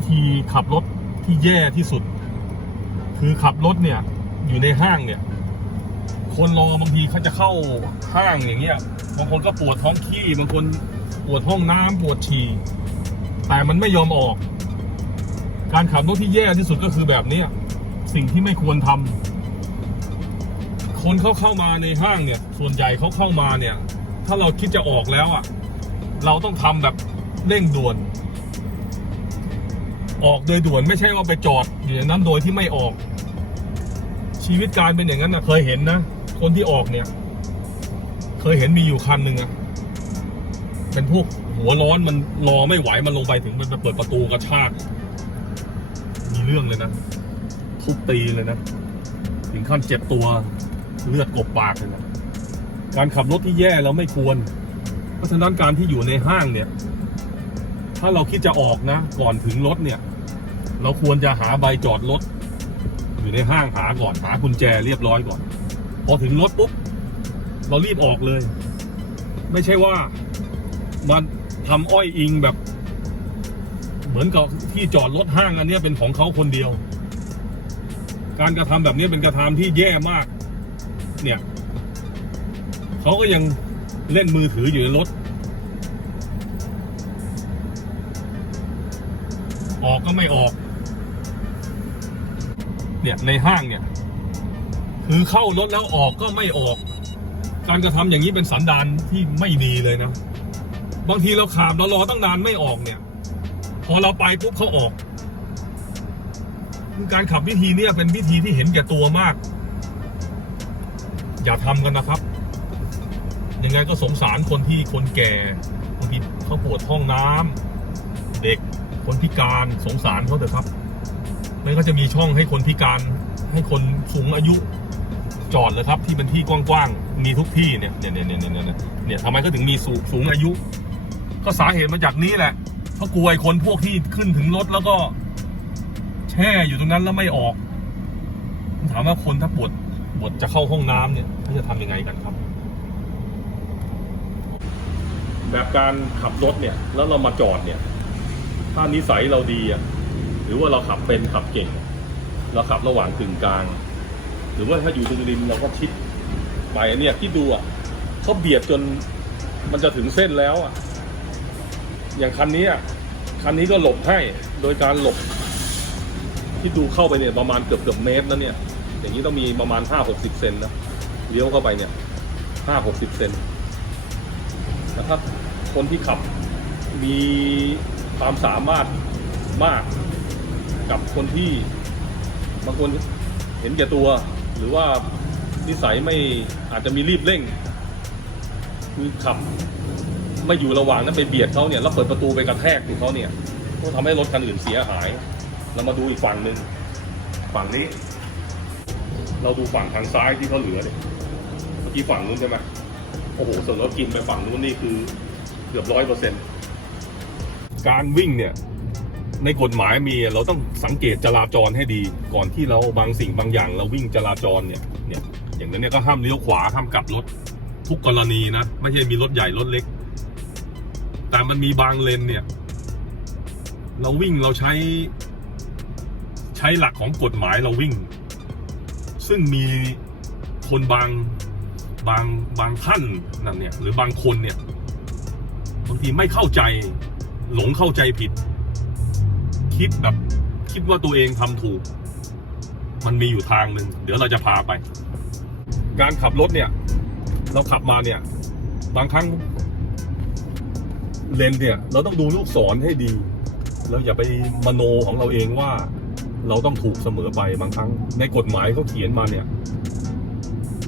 วิธีขับรถที่แย่ที่สุด คือขับรถเนี่ย อยู่ในห้างเนี่ย คนรอบางทีเขาจะเข้าห้างอย่างเงี้ยบางคนก็ปวดท้องขี้บางคนปวดห้องน้ำปวดฉี่แต่มันไม่ยอมออก การขับรถที่แย่ที่สุดก็คือแบบเนี้ยสิ่งที่ไม่ควรทำคนเขาเข้ามาในห้างเนี่ย ส่วนใหญ่เขาเข้ามาเนี่ย ถ้าเราคิดจะออกแล้วอะ เราต้องทำแบบเร่งด่วน ออกโดยด่วนไม่ใช่ว่าไปจอดอยู่ในนั้นโดยที่ไม่ออก ชีวิตการเป็นอย่างนั้นนะเคยเห็นนะ คนที่ออกเนี่ย เคยเห็นมีอยู่คันหนึ่งอะเป็นพวกหัวร้อนมันรอไม่ไหวมันลงไปถึงมันไปเปิดประตูกระชากมีเรื่องเลยนะทุบตีเลยนะ ถึงขั้นเจ็บตัวเลือดกบปากเลยนะการขับรถที่แย่เราไม่ควร เพราะฉะนั้นการที่อยู่ในห้างเนี่ย ถ้าเราคิดจะออกนะ ก่อนถึงรถเนี่ย เราควรจะหาใบจอดรถอยู่ในห้างหาก่อนหากุญแจเรียบร้อยก่อน พอถึงรถปุ๊บเรารีบออกเลย ไม่ใช่ว่ามันทำอ้อยอิงแบบ เหมือนกับที่จอดรถห้างอันนี้เป็นของเขาคนเดียว การกระทำแบบนี้เป็นกระทำที่แย่มาก เนี่ยเขาก็ยังเล่นมือถืออยู่ในรถ ออกก็ไม่ออก เนี่ยในห้างเนี่ยคือเข้ารถแล้วออกก็ไม่ออก การกระทำอย่างนี้เป็นสันดานที่ไม่ดีเลยนะ บางทีเราขามเรารอตั้งนานไม่ออกเนี่ย พอเราไปปุ๊บเขาออก การขับวิธีเนี้เป็นวิธีที่เห็นแก่ตัวมาก อย่าทำกันนะครับยังไงก็สงสารคนที่คนแก่บางทีเขาปวดห้องน้ำเด็กคนพิการสงสารเขาเถอะครับ มันก็จะมีช่องให้คนพิการให้คนสูงอายุจอดเลยครับ ที่เป็นที่กว้างๆมีทุกที่เนี่ยเนี่ยเนี่ยเนี่ยเนี่ยเนี่ยทำไมก็ถึงมีสูงสูงอายุ ก็สาเหตุมาจากนี้แหละเพราะกลัวไอ้คนพวกที่ขึ้นถึงรถแล้วก็ แช่อยู่ตรงนั้นแล้วไม่ออกถามว่าคนถ้าปวดปวดจะเข้าห้องน้ำเนี่ยเขาจะทำยังไงกันครับ แบบการขับรถเนี่ย แล้วเรามาจอดเนี่ย ถ้านิสัยเราดีอะ รือว่าเราขับเป็นขับเก่ง เราขับระหว่างกึ่งกลาง หรือว่าถ้าอยู่ตรงริมเราก็ชิดไปเนี่ยที่ดูอะเขาเบียดจนมันจะถึงเส้นแล้วอะอย่างคันนี้อะคันนี้ก็หลบให้โดยการหลบ ที่ดูเข้าไปเนี่ยประมาณเกือบเกือบเมตรแล้วเนี่ย อย่างนี้ต้องมีประมาณห้าหกสิบเซนนะเลี้ยวเข้าไปเนี่ยห้าหกสิบเซนแต่ถ้าคนที่ขับมีความสามารถมาก กับคนที่บางคนเห็นแก่ตัว หรือว่านิสัยไม่อาจจะมีรีบเร่ง คือขับไม่อยู่ระหว่างนั้นไปเบียดเขาเนี่ยแล้วเปิดประตูไปกระแทกถึงเขาเนี่ยก็ทำให้รถคันอื่นเสียหาย เรามาดูอีกฝั่งหนึ่งฝั่งนี้ เราดูฝั่งทางซ้ายที่เขาเหลือเนี่ยเมื่อกี้ฝั่งนู้นใช่ไหมโอ้โหส่วนรถกินไปฝั่งนู้นนี่คือเกือบร้อยเปอร์เซ็นต์การวิ่งเนี่ย ในกฎหมายมีเราต้องสังเกตจราจรให้ดี ก่อนที่เราบางสิ่งบางอย่าง เราวิ่งจราจรเนี่ยเนี่ยอย่างนั้นเนี่ยก็ห้ามเลี้ยวขวาห้ามกลับรถ ทุกกรณีนะไม่ใช่มีรถใหญ่รถเล็ก แต่มันมีบางเลนเนี่ย เราวิ่งเราใช้ ใช้หลักของกฎหมายเราวิ่ง ซึ่งมีคนบางบางบางท่านนั่นเนี่ยหรือบางคนเนี่ยบางทีไม่เข้าใจหลงเข้าใจผิด คิดแบบคิดว่าตัวเองทำถูก มันมีอยู่ทางหนึ่งเดี๋ยวเราจะพาไป การขับรถเนี่ย เราขับมาเนี่ย บางครั้งเลนเนี่ย เราต้องดูลูกศรให้ดีเราอย่าไปมโนของเราเองว่า เราต้องถูกเสมอไปบางครั้ง ในกฎหมายเขาเขียนมาเนี่ย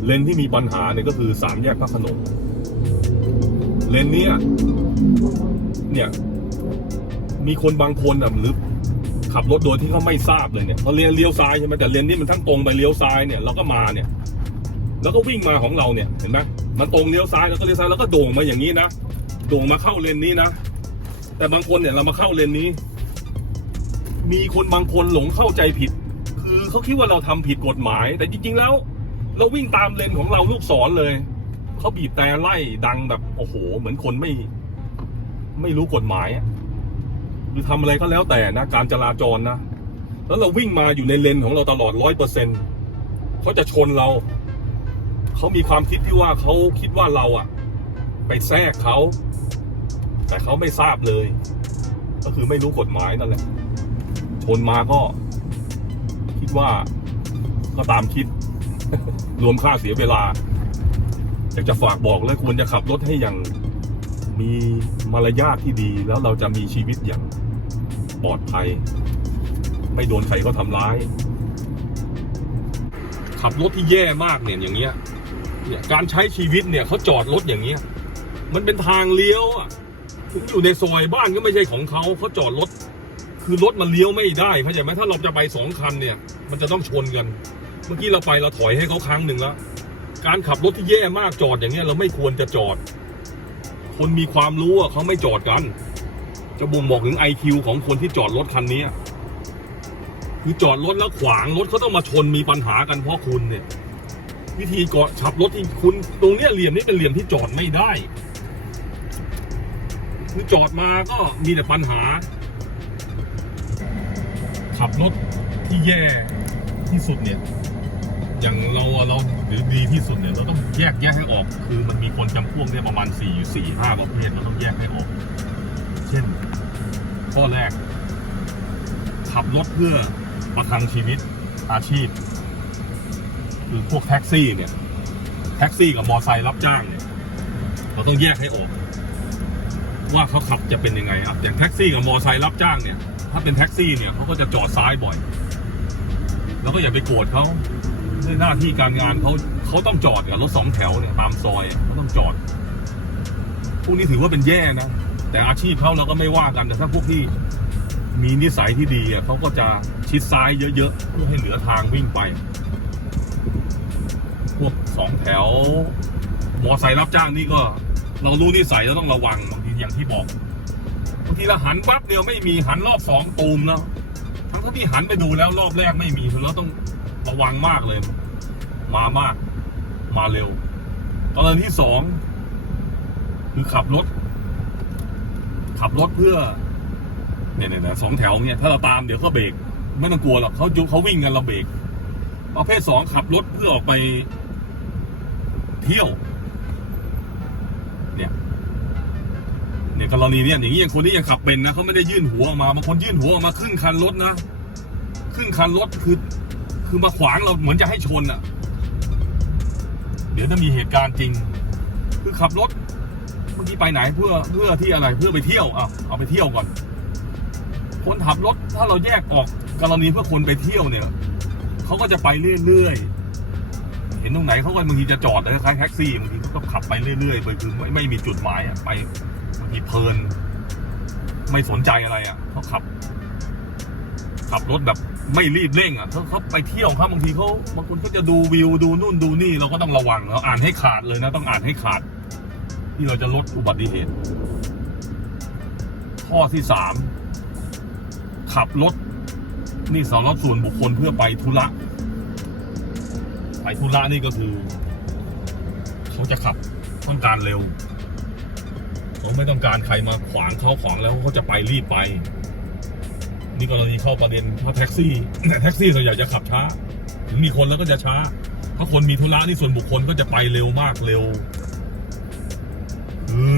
เลนที่มีปัญหาเนี่ยก็คือสามแยกพระโขนงเลนเนี้ยเนี่ย มีคนบางคนอะหรือขับรถโดยที่เขาไม่ทราบเลยเนี่ยเขาเลี้ยวเลี้ยวซ้ายใช่ไหมแต่เลนนี้มันทั้งตรงไปเลี้ยวซ้ายเนี่ยเราก็มาเนี่ย แล้วก็วิ่งมาของเราเนี่ยเห็นไหมมันตรงเลี้ยวซ้ายแล้วก็เลี้ยวซ้ายแล้วก็โด่งมาอย่างนี้นะโด่งมาเข้าเลนนี้นะแต่บางคนเนี่ยเรามาเข้าเลนนี้ มีคนบางคนหลงเข้าใจผิด คือเขาคิดว่าเราทำผิดกฎหมาย แต่จริง ๆ แล้ว เราวิ่งตามเลนของเราลูกศรเลยเขาบีบแต่ไล่ดังแบบโอ้โห เหมือนคนไม่ ไม่รู้กฎหมายอะ หรือทำอะไรก็แล้วแต่นะการจราจรนะ แล้วเราวิ่งมาอยู่ในเลนของเราตลอดร้อยเปอร์เซ็นต์เขาจะชนเรา เขามีความคิดที่ว่าเขาคิดว่าเราอะไปแทรกเขา แต่เขาไม่ทราบเลย ก็คือไม่รู้กฎหมายนั่นแหละ ชนมาก็ คิดว่าก็ตามคิด รวมค่าเสียเวลา อยากจะฝากบอกเลยควรจะขับรถให้อย่างมีมารยาทที่ดีแล้วเราจะมีชีวิตอย่าง ปลอดภัย ไม่โดนใครก็ทำร้าย ขับรถที่แย่มากเนี่ยอย่างเงี้ยเนี่ยการใช้ชีวิตเนี่ยเขาจอดรถอย่างเงี้ย มันเป็นทางเลี้ยวอะถึงอยู่ในซอยบ้านก็ไม่ใช่ของเขาเขาจอดรถ คือรถมันเลี้ยวไม่ได้เข้าใจไหมถ้าเราจะไปสองคันเนี่ย มันจะต้องชนกัน เมื่อกี้เราไปเราถอยให้เขาครั้งหนึ่งแล้วการขับรถที่แย่มากจอดอย่างเงี้ยเราไม่ควรจะจอด คนมีความรู้อะเขาไม่จอดกัน จะบ่งบอกถึงไอคิวของคนที่จอดรถคันนี้คือจอดรถแล้วขวางรถเขาต้องมาชนมีปัญหากันเพราะคุณเนี่ย วิธีกอขับรถที่คุณ ตรงเนี้ยเหลี่ยมนี้เป็นเหลี่ยมที่จอดไม่ได้คือจอดมาก็มีแต่ปัญหา ขับรถที่แย่ที่สุดเนี่ย อย่างเราเราหรือดีที่สุดเนี่ยเราต้องแยกแยกให้ออก คือมันมีคนจำพวกเนี่ยประมาณ4ี่สี่ห้าประเภทเราต้องแยกให้ออก เช่น ข้อแรก ขับรถเพื่อประทังชีวิตอาชีพ คือพวกแท็กซี่เนี่ย แท็กซี่กับมอไซค์รับจ้างเนี่ยเราต้องแยกให้ออก ว่าเขาขับจะเป็นยังไงครับอย่างแท็กซี่กับมอไซค์รับจ้างเนี่ย ถ้าเป็นแท็กซี่เนี่ยเขาก็จะจอดซ้ายบ่อย แล้วก็อย่าไปโกรธเขาด้วยหน้าที่การงานเขาเขาต้องจอดกับรถสองแถวเนี่ยตามซอยเขาต้องจอดพวกนี้ถือว่าเป็นแย่นะ แต่อาชีพเขาเราก็ไม่ว่ากันแต่ถ้าพวกที่มีนิสัยที่ดีอะเขาก็จะชิดซ้ายเยอะๆเพื่อให้เหลือทางวิ่งไป พวกสองแถว มอไซค์รับจ้างนี่ก็ เรารู้นิสัยเราต้องระวังบางทีอย่างที่บอกบางทีเราหันปั๊บเดียวไม่มีหันรอบสองตูมแล้วทั้งที่หันไปดูแล้วรอบแรกไม่มีเราต้องระวังมากเลย มามาก มาเร็วกรณีที่สองคือขับรถ ขับรถเพื่อเนี่ยเนี่ยสองแถวเนี่ยถ้าเราตามเดี๋ยวเขาเบรกไม่ต้องกลัวหรอกเขายุเขาวิ่งกันเราเบรกประเภทสองขับรถเพื่อออกไปเที่ยว เนี่ย เนี่ยกรณีเนี่ยอย่างนี้อย่างคนที่ยังขับเป็นนะเขาไม่ได้ยื่นหัวออกมาบางคนยื่นหัวออกมาครึ่งคันรถนะครึ่งคันรถคือ คือมาขวางเราเหมือนจะให้ชนอะ เดี๋ยวถ้ามีเหตุการณ์จริง คือขับรถ เมื่อกี้ไปไหนเพื่อเพื่อที่อะไรเพื่อไปเที่ยวอะเอาไปเที่ยวก่อน คนขับรถถ้าเราแยกออกกรณีเพื่อคนไปเที่ยวเนี่ยเขาก็จะไปเรื่อยๆเห็นตรงไหนเขาก็บางทีจะจอดนะคล้ายแท็กซี่บางทีเขาก็ขับไปเรื่อยๆไปคือไม่ไม่มีจุดหมายอะไปบางทีเพลิน ไม่สนใจอะไรอะเขาขับ ขับรถแบบไม่รีบเร่งอะเขาเขาไปเที่ยวครับบางทีเขาบางคนก็จะดูวิวดูนู่นดูนี่เราก็ต้องระวังเราอ่านให้ขาดเลยนะ ต้องอ่านให้ขาด ที่เราจะลดอุบัติเหตุ ข้อที่สามขับรถนี่สำหรับส่วนบุคคลเพื่อไปธุระ ไปธุระนี่ก็คือเขาจะขับต้องการเร็วเขาไม่ต้องการใครมาขวางเขาขวางแล้วเขาจะไปรีบไป นี่กรณีเข้าประเด็นถ้าแท็กซี่แต่แท็กซี่ส่วนใหญ่จะขับช้า ถึงมีคนแล้วก็จะช้า ถ้าคนมีธุระนี่ส่วนบุคคลก็จะไปเร็วมากเร็ว คือ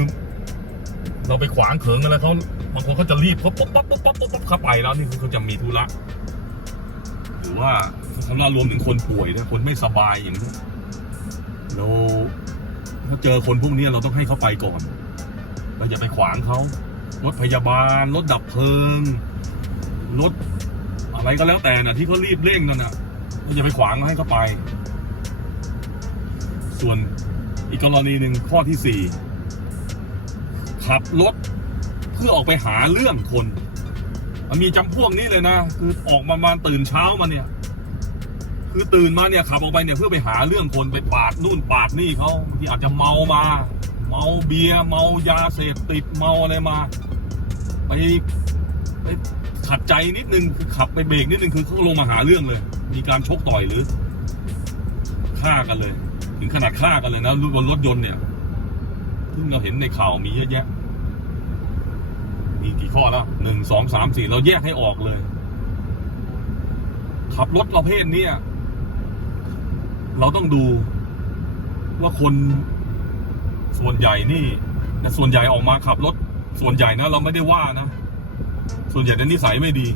เราไปขวางเขิงอะไรเขาบางคนเขาจะรีบเขาปุ๊บปั๊บป๊บป๊บป๊บป๊บเข้าไปแล้วนี่คือเขาจะมีธุระหรือว่าสำหรับรวมถึงคนป่วยเนี่ยคนไม่สบายอย่างนี้เราถ้าเจอคนพวกนี้เราต้องให้เขาไปก่อนเราอย่าไปขวางเขารถพยาบาลรถดับเพลิงรถอะไรก็แล้วแต่นะที่เขารีบเร่งนั่นนะเราอย่าไปขวางให้เขาไป ส่วนอีกกรณีหนึ่งข้อที่สี่ ขับรถเพื่อออกไปหาเรื่องคนมันมีจำพวกนี้เลยนะ คือออกมามาตื่นเช้ามาเนี่ย คือตื่นมาเนี่ยขับออกไปเนี่ยเพื่อไปหาเรื่องคนไปปาดนู่นปาดนี่เขาบางทีอาจจะเมามา เมาเบียร์เมายาเสพติดเมาอะไรมาไปไปขัดใจนิดนึงคือขับไปเบรกนิดนึงคือเขาลงมาหาเรื่องเลย มีการชกต่อยหรือฆ่ากันเลย ถึงขนาดฆ่ากันเลยนะบนรถยนต์เนี่ย ซึ่งเราเห็นในข่าวมีเยอะแยะ มีกี่ข้อแล้วหนึ่งสองสามสี่เราแยกให้ออกเลย ขับรถประเภทเนี้ยเราต้องดูว่าคนส่วนใหญ่นี่แต่ส่วนใหญ่ออกมาขับรถ ส่วนใหญ่นะเราไม่ได้ว่านะ ส่วนใหญ่นั้นนิสัยไม่ดี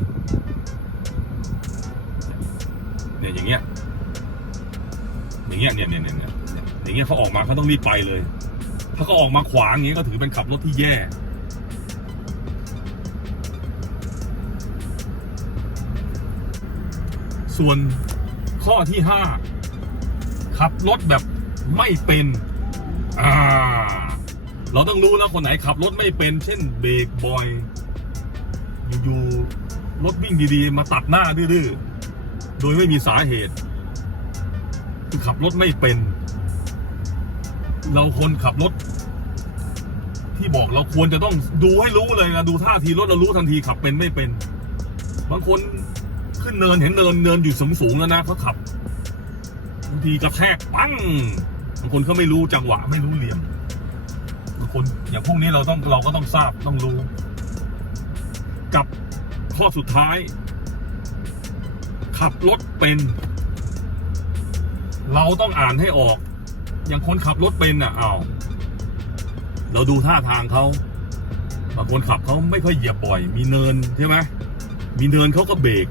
เนี่ยอย่างเงี้ยอย่างเงี้ยเนี่ยเนี่ยเนี่ยอย่างเงี้ยเขาออกมาเขาต้องรีบไปเลย ถ้าเขาออกมาขวางอย่างเงี้ก็ถือเป็นขับรถที่แย่ส่วนข้อที่ห้าขับรถแบบไม่เป็น อ่า เราต้องรู้นะคนไหนขับรถไม่เป็น เช่นเบรกบ่อย อยู่ๆรถวิ่งดีๆ มาตัดหน้าดื้อๆ โดยไม่มีสาเหตุ คือขับรถไม่เป็น เราคนขับรถ ที่บอกเราควรจะต้องดูให้รู้เลยนะดูท่าทีรถเรารู้ทันทีขับเป็นไม่เป็น บางคนขึ้นเนินเห็นเนินเนินอยู่สูงสูงๆแล้วนะเขาขับบางทีกระแทกปั้งบางคนเขาไม่รู้จังหวะไม่รู้เหลี่ยมบางคนอย่างพวกนี้เราต้องเราก็ต้องทราบต้องรู้ กับข้อสุดท้าย ขับรถเป็น เราต้องอ่านให้ออก อย่างคนขับรถเป็นอะเอ้าเราดูท่าทางเขาบางคนขับเขาไม่ค่อยเหยียบบ่อย มีเนินใช่ไหมมีเนินเขาก็เบรก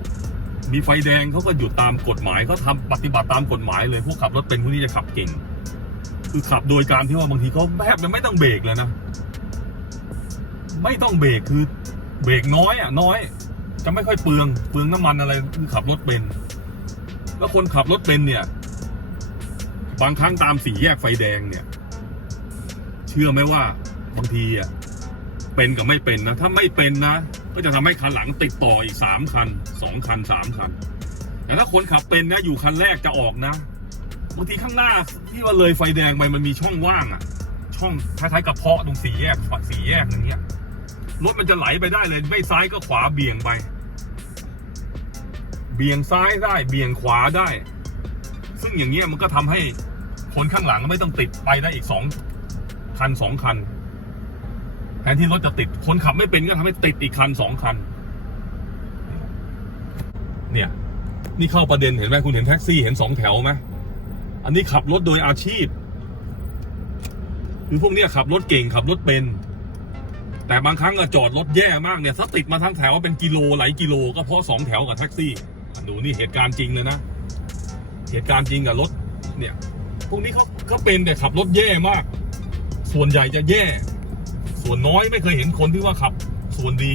มีไฟแดงเขาก็หยุดตามกฎหมายเขาทำปฏิบัติตามกฎหมายเลยพวกขับรถเป็นพวกนี้จะขับเก่ง คือขับโดยการที่ว่าบางทีเขาแทบจะไม่ต้องเบรกเลยนะ ไม่ต้องเบรกคือเบรกน้อยอะน้อย จะไม่ค่อยเปลืองเปลืองน้ำมันอะไรคือขับรถเป็น แล้วคนขับรถเป็นเนี่ย บางครั้งตามสี่แยกไฟแดงเนี่ย เชื่อไหมว่าบางทีอะเป็นกับไม่เป็นนะ ถ้าไม่เป็นนะ ก็จะทำให้คันหลังติดต่ออีกสามคันสองคันสามคัน แต่ถ้าคนขับเป็นนะอยู่คันแรกจะออกนะบางทีข้างหน้าที่ว่าเลยไฟแดงไปมันมีช่องว่างอะ ช่องคล้ายๆกระเพาะตรงสี่แยกสี่แยกอย่างเงี้ยรถมันจะไหลไปได้เลย ไม่ซ้ายก็ขวาเบี่ยงไป เบี่ยงซ้ายได้ เบี่ยงขวาได้ ซึ่งอย่างเงี้ยมันก็ทำให้คนข้างหลังไม่ต้องติดไปได้อีกสองคันสองคันแทนที่รถจะติด คนขับไม่เป็นก็ทำให้ติดอีกคันสองคัน เนี่ย นี่เข้าประเด็นเห็นไหมคุณเห็นแท็กซี่เห็นสองแถวไหมอันนี้ขับรถโดยอาชีพคือพวกเนี้ยขับรถเก่งขับรถเป็น แต่บางครั้งจอดรถแย่มากเนี่ยถ้าติดมาทั้งแถวเป็นกิโลหลายกิโล ก็เพราะสองแถวกับแท็กซี่ดูนี่เหตุการณ์จริงเลยนะ เหตุการณ์จริงกับรถเนี่ย พวกนี้เขาเขาเป็นแต่ขับรถแย่มาก ส่วนใหญ่จะแย่ ส่วนน้อยไม่เคยเห็นคนที่ว่าขับ ส่วนดี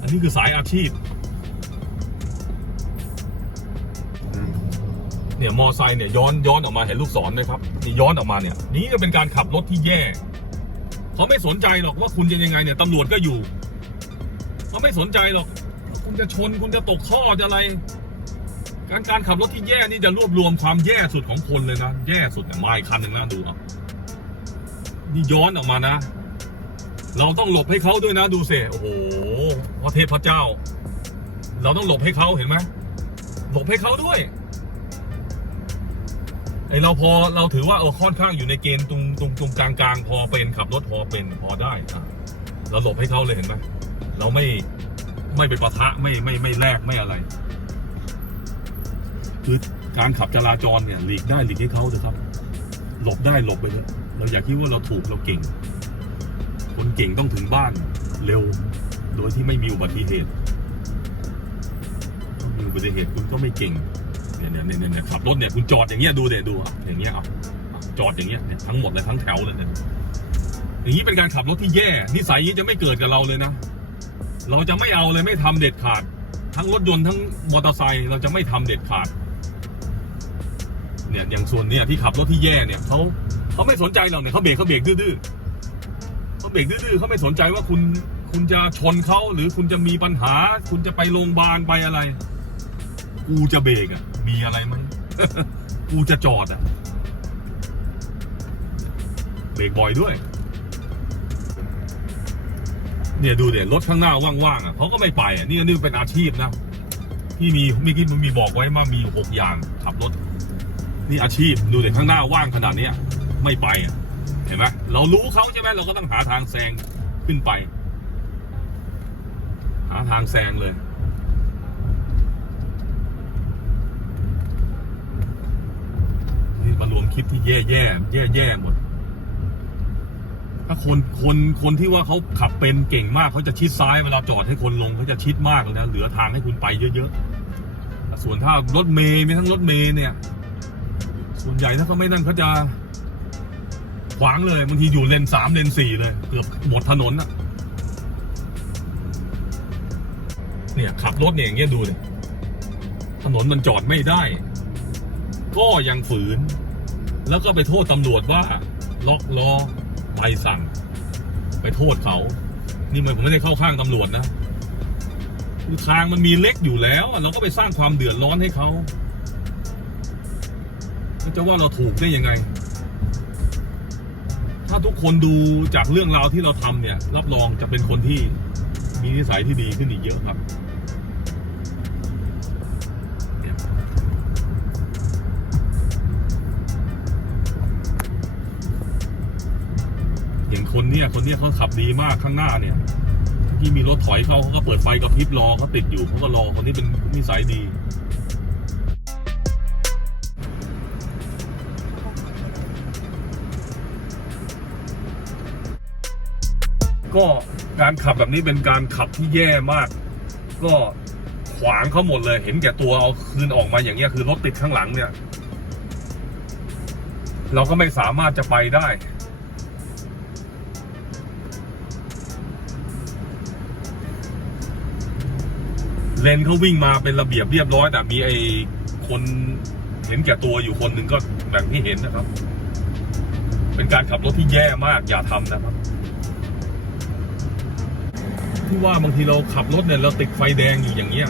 อันนี้คือสายอาชีพ เนี่ยมอไซค์เนี่ยย้อนย้อนออกมาเห็นลูกศรไหมครับนี่ย้อนออกมาเนี่ย นี่จะเป็นการขับรถที่แย่เขาไม่สนใจหรอกว่าคุณจะยังไงเนี่ยตำรวจก็อยู่เขาไม่สนใจหรอก คุณจะชนคุณจะตกท่อจะอะไร การการขับรถที่แย่นี่จะรวบรวมความแย่สุดของคนเลยนะ แย่สุดเนี่ยมาอีกคันหนึ่งนะดูอะนี่ย้อนออกมานะ เราต้องหลบให้เขาด้วยนะดูเสโอ้โหพระเทพเจ้า เราต้องหลบให้เขาเห็นไหมหลบให้เขาด้วยไอเราพอเราถือว่าเออค่อนข้างอยู่ในเกณฑ์ตรงตรงตรงกลางกลางๆพอเป็นขับรถพอเป็นพอได้อะเราหลบให้เขาเลยเห็นไหมเราไม่ไม่ไปปะทะไม่ไม่ไม่แลกไม่อะไร คือการขับจราจรเนี่ยหลีกได้หลีกให้เขาเถอะครับ หลบได้หลบไปเลยเราอย่าคิดว่าเราถูกเราเก่ง คนเก่งต้องถึงบ้านเร็ว โดยที่ไม่มีอุบัติเหตุมีอุบัติเหตุคุณก็ไม่เก่งเนี่ยเนี่ยเนี่ยเนี่ยขับรถเนี่ยคุณจอดอย่างเงี้ยดูเดี๋ยดูอย่างเงี้ยอะจอดอย่างเงี้ยเนี่ยทั้งหมดเลยทั้งแถวเลยเนี่ยอย่างนี้เป็นการขับรถที่แย่นิสัยนี้จะไม่เกิดกับเราเลยนะ เราจะไม่เอาเลยไม่ทำเด็ดขาด ทั้งรถยนต์ทั้งมอเตอร์ไซค์เราจะไม่ทำเด็ดขาด เนี่ยอย่างส่วนเนี่ยที่ขับรถที่แย่เนี่ยเขาเขาไม่สนใจหรอกเนี่ยเขาเบรกเขาเบรกดื้อๆเขาเบรกดื้อๆเขาไม่สนใจว่าคุณคุณจะชนเขาหรือคุณจะมีปัญหา คุณจะไปโรงพยาบาลไปอะไร กูจะเบรกอะ มีอะไรไหมกูจะจอดอะเบรกบ่อยด้วย เนี่ยดูเดี๋ยรถข้างหน้าว่างๆอะเขาก็ไม่ไปอะนี่นี่เป็นอาชีพนะที่มีเมื่อกี้มันมีบอกไว้ว่ามีหกอย่างขับรถ นี่อาชีพดูเดี๋ยข้างหน้าว่างขนาดนี้ไม่ไปเห็นไหมเรารู้เขาใช่ไหมเราก็ต้องหาทางแซงขึ้นไป หาทางแซงเลยนี่มารวมคลิปที่แย่แย่แย่แย่หมด ถ้าคนคนคนที่ว่าเขาขับเป็นเก่งมากเขาจะชิดซ้ายเวลาจอดให้คนลงเขาจะชิดมากเลยนะเหลือทางให้คุณไปเยอะๆส่วนถ้ารถเมย์มีทั้งรถเมย์เนี่ย ส่วนใหญ่ถ้าเขาไม่นั่นเขาจะขวางเลยบางทีอยู่เลนสามเลนสี่เลย เกือบหมดถนนอะเนี่ยขับรถเนี่ยอย่างเงี้ยดูเลยถนนมันจอดไม่ได้ ก็ยังฝืน แล้วก็ไปโทษตำรวจว่า ล็อกล้อใบสั่ง ไปโทษเขา นี่มันผมไม่ได้เข้าข้างตำรวจนะคือทางมันมีเล็กอยู่แล้วเราก็ไปสร้างความเดือดร้อนให้เขา จะว่าเราถูกได้ยังไง ถ้าทุกคนดูจากเรื่องราวที่เราทำเนี่ย รับรองจะเป็นคนที่มีนิสัยที่ดีขึ้นอีกเยอะครับเนี่ยอย่างคนเนี่ยคนเนี่ยเขาขับดีมากข้างหน้าเนี่ยที่มีรถถอยเขาเขาก็เปิดไฟกระพริบรอเขาติดอยู่เขาก็รอคนนี้เป็นนิสัยดี ก็การขับแบบนี้เป็นการขับที่แย่มาก ก็ขวางเขาหมดเลย เห็นแก่ตัวเอาคืนออกมาอย่างเงี้ยคือรถติดข้างหลังเนี่ย เราก็ไม่สามารถจะไปได้ เลนเขาวิ่งมาเป็นระเบียบเรียบร้อย แต่มีไอ้คนเห็นแก่ตัวอยู่คนหนึ่งก็แบบที่เห็นนะครับ เป็นการขับรถที่แย่มากอย่าทำนะครับ ที่ว่าบางทีเราขับรถเนี่ยเราติดไฟแดงอยู่อย่างเงี้ย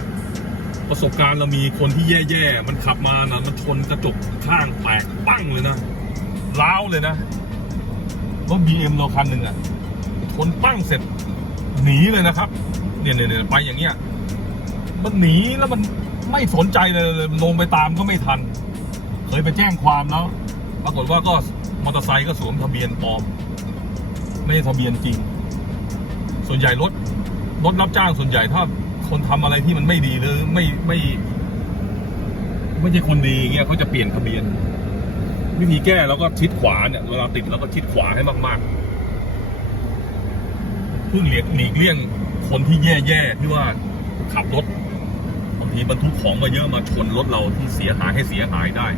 ประสบการณ์เรามีคนที่แย่ๆมันขับมานะมันชนกระจกข้างแตกปั้งเลยนะล้าวเลยนะรถบีเอ็มเราคันหนึ่งอะชนปั้งเสร็จหนีเลยนะครับเนี่ยเนี่ยไปอย่างเงี้ยมันหนีแล้วมันไม่สนใจเลยเลยลงไปตามก็ไม่ทัน เคยไปแจ้งความแล้วปรากฏว่าก็มอเตอร์ไซค์ก็สวมทะเบียนปลอม ไม่ใช่ทะเบียนจริง ส่วนใหญ่รถ รถรับจ้างส่วนใหญ่ถ้าคนทำอะไรที่มันไม่ดีหรือไม่ไม่ ไม่ใช่คนดีเงี้ยเขาจะเปลี่ยนทะเบียน วิธีแก้เราก็ชิดขวาเนี่ยเวลาติดเราก็ชิดขวาให้มากๆเพื่อหลีกหลีกเลี่ยงคนที่แย่ๆที่ว่าขับรถบางทีบรรทุกของมาเยอะมาชนรถเราที่เสียหายให้เสียหายได้